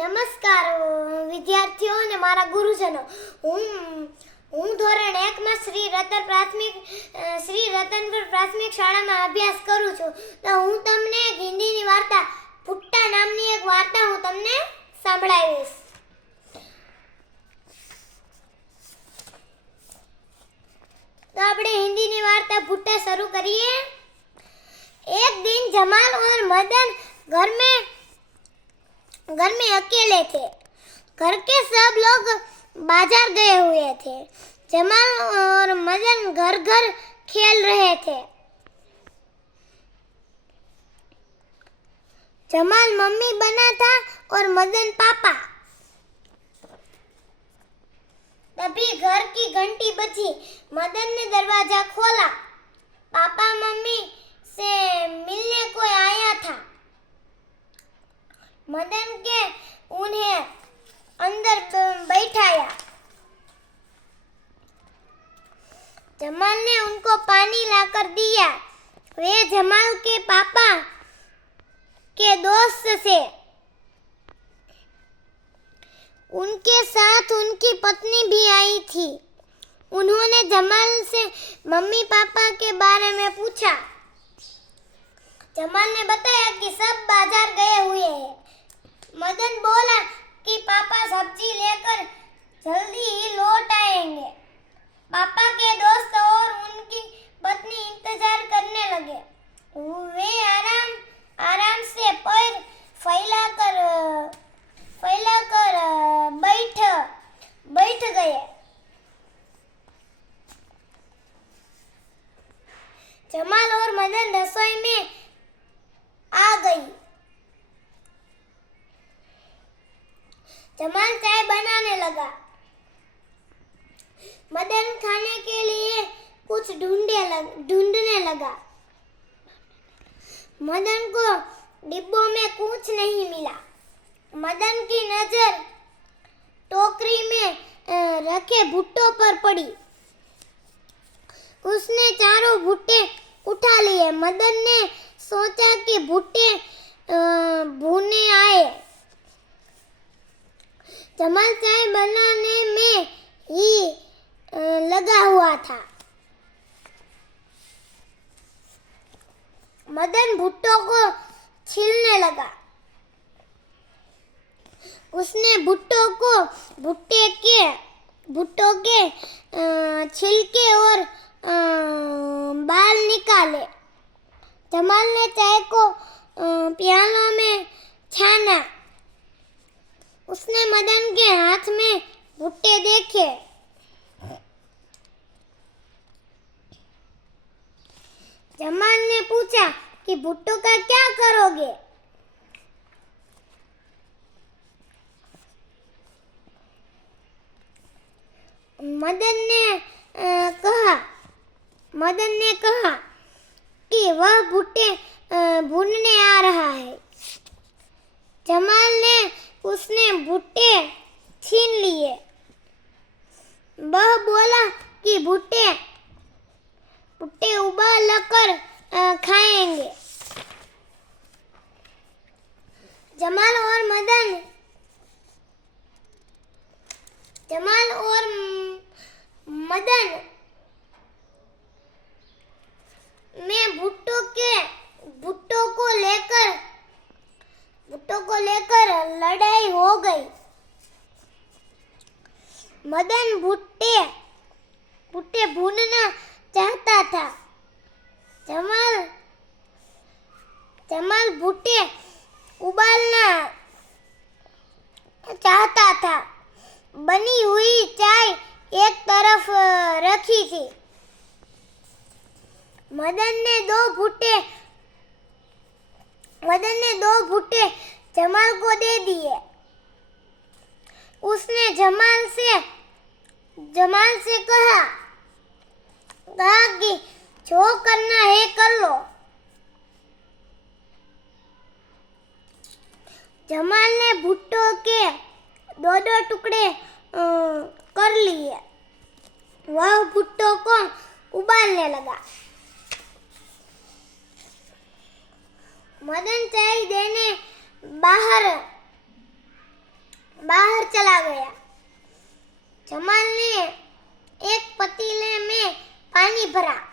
નમસ્કાર વિદ્યાર્થીઓ અને મારા ગુરુજનો. હું ધોરણ 1 માં શ્રી રતનપુર પ્રાથમિક શાળામાં અભ્યાસ કરું છું. તો હું તમને એક હિન્દીની વાર્તા ભુટ્ટા નામની એક વાર્તા હું તમને સંભળાવીશ. तो આપણે हिंदी वार्ता भुट्टा शुरू करिए. एक दिन जमाल और मदन घर में अकेले थे. घर के सब लोग बाजार गए हुए थे. जमाल और मदन घर घर खेल रहे थे. जमाल मम्मी बना था और मदन पापा. तभी घर की घंटी बजी. मदन ने दरवाजा खोला. पापा मम्मी से मिलने कोई आया था. मदन के उन्हें अंदर बैठाया. जमाल ने उनको पानी लाकर दिया. वे जमाल के पापा के दोस्त से. उनके साथ उनकी पत्नी भी आई थी. उन्होंने जमाल से मम्मी पापा के बारे में पूछा. जमाल ने बताया कि सब बाजार गए हुए हैं. मदन बोला कि पापा सब्जी लेकर जल्दी ही लौट आएंगे. पापा के दोस्त और उनकी पत्नी इंतजार करने लगे. वे आराम से पैर फैलाकर बैठ गए. जमाल और मदन रसोई में आ गई. जमाल चाय बनाने लगा. मदन खाने के लिए कुछ ढूंढने लगा. मदन को डिब्बों में कुछ नहीं मिला. मदन की नजर टोकरी में रखे भुट्टों पर पड़ी. उसने चारों भुट्टे उठा लिए. मदन ने सोचा कि भुट्टे भुने आए. जमाल चाय बनाने में ही लगा हुआ था. मदन भुट्टों को छीलने लगा. उसने भुट्टों के छिलके और बाल निकाले. जमाल ने चाय को प्यालों में छाना. उसने मदन के हाथ में भुट्टे देखे. जमाल ने पूछा कि भुट्टों का क्या करोगे. मदन ने कहा कि वह भुट्टे भूनने आ रहा है. जमाल ने उसने भुट्टे छीन लिए. वह बोला कि भुट्टे उबाल कर खाएंगे. जमाल और मदन में भुट्टों को लेकर लड़ाई हो गई. मदन भुट्टे भूनना चाहता था. जमाल भुट्टे उबालना चाहता था. बनी हुई चाय एक तरफ रखी थी. मदन ने दो भुट्टे जमाल को दे दिए. उसने जमाल से कहा कि जो करना है कर लो. जमाल ने भुट्टों के दो टुकड़े कर लिए. वह भुट्टों को उबालने लगा. मदन चाय देने बाहर चला गया। जमाल ने एक पतीले में पानी भरा।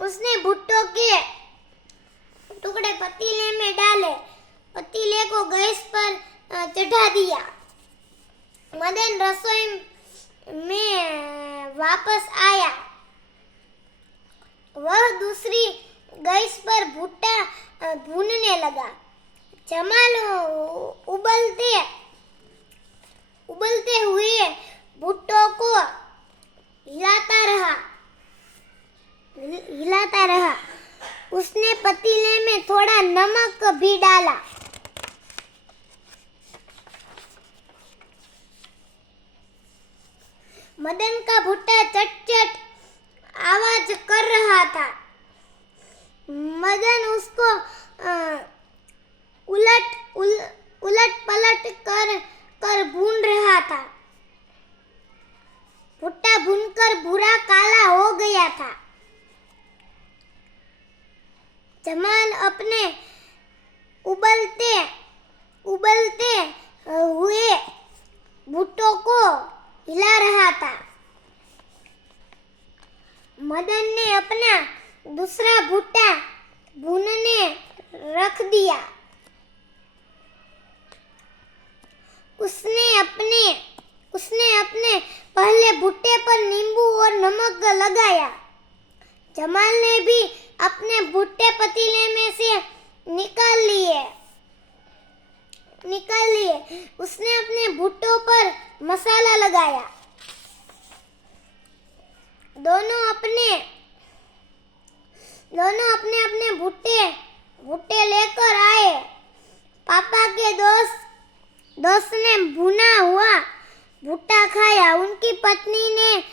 उसने भुट्टो के टुकड़े पतीले में डाले। पतीले को गैस पर चढ़ा दिया। मदन रसोई में वापस आया। वह दूसरी गैस पर भुट्टा भूनने लगा। जमाल उबलते हुए भुट्टो को हिलाता रहा। उसने पतीले में थोड़ा नमक भी डाला। मदन का भुट्टा चट-चट आवाज कर रहा था। मदन उसको उलट पलट कर भून रहा था। भुट्टा भूनकर भूरा काला हो गया था। जमाल अपने उबलते हुए भुट्टो को हिला रहा था। मदन ने अपना दूसरा भुट्टा भूनने रख दिया। उसने अपने पहले भुट्टे पर नींबू और नमक लगाया। जमाल ने भी अपने भुट्टे पतीले में से निकाल लिए। उसने अपने भुट्टों पर मसाला लगाया। दोनों अपने भुट्टे लेकर आए। पापा के दोस्त ने भुना हुआ भुट्टा खाया। उनकी पत्नी ने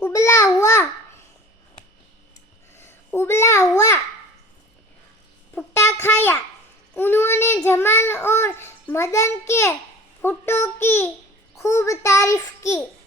उबला हुआ भुट्टा खाया। उन्होंने जमाल और मदन के भुट्टों की खूब तारीफ की।